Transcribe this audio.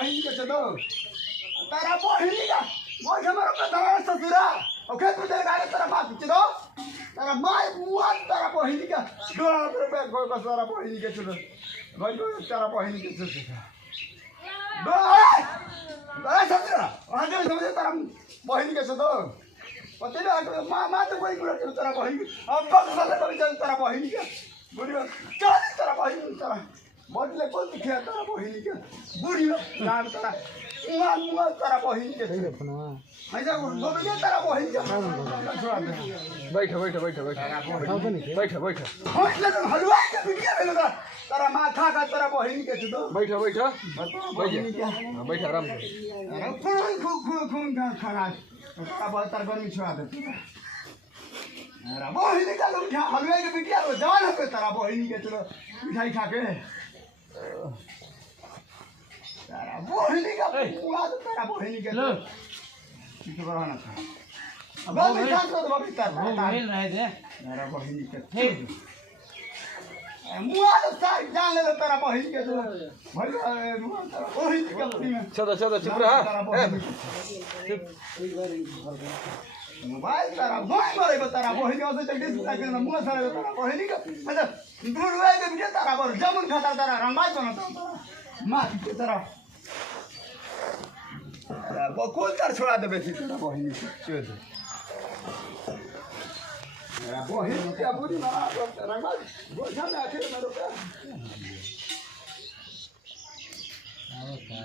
बहिनी के चलो तारा बहिनी का मोर हमारो का तारा ससुरा ओके तू दे गाले तारा मां चलो तारा मां मुआ तारा बहिनी का बाप रे बाप को तारा बहिनी के चलो भाई को तारा बहिनी के चलो बाय तारा ससुरा आजे समझे तारा बहिनी के चलो पते ना मां तो कोई गुरा तारा बहिनी अब बस साले तारा बहिनी के बुढ़ी चल तारा बहिनी तारा बदले को दिखे तारा बहिनी के बुढ़ी नाम तारा मुआ मुआ तारा बहिनी के ऐसा बोल दे तारा बहिनी के बैठ बैठ बैठ बैठ बैठ बैठ हौसले तो हलवा के बिटिया भेलो तारा माथा का तारा बहिनी के तो बैठ बैठ बहिनी के बैठ आराम से अरे खून का खाना तारा बहुत तार गर्मी छुआ दे अरे बहिनी का लोग हलवा के बिटिया रो जान पे तारा बहिनी के चलो मिठाई खा के तारा बहिनी का पूरा तारा बहिनी के ठीक कराना था अब मैं जान तो बाबी तारा मिल रहे थे तारा बहिनी के मुआ तो तार जान ले तारा बहिनी के तो भाई मुआ तारा बहिनी के अपनी में चलो चुप रहा मोबाइल तारा मोबाइल मारे तारा बहिनी से जल्दी सुता के मुआ सारे तारा बहिनी का अच्छा दूर हुए के बिना तारा पर जामुन खाता तारा रंगाई बनाता मां के तारा बकुल तार छोड़ा देबे छी तारा बहिनी के चल मेरा बहिनी के बुरी मां रंगा बोझा में आखिर में रुका आओ का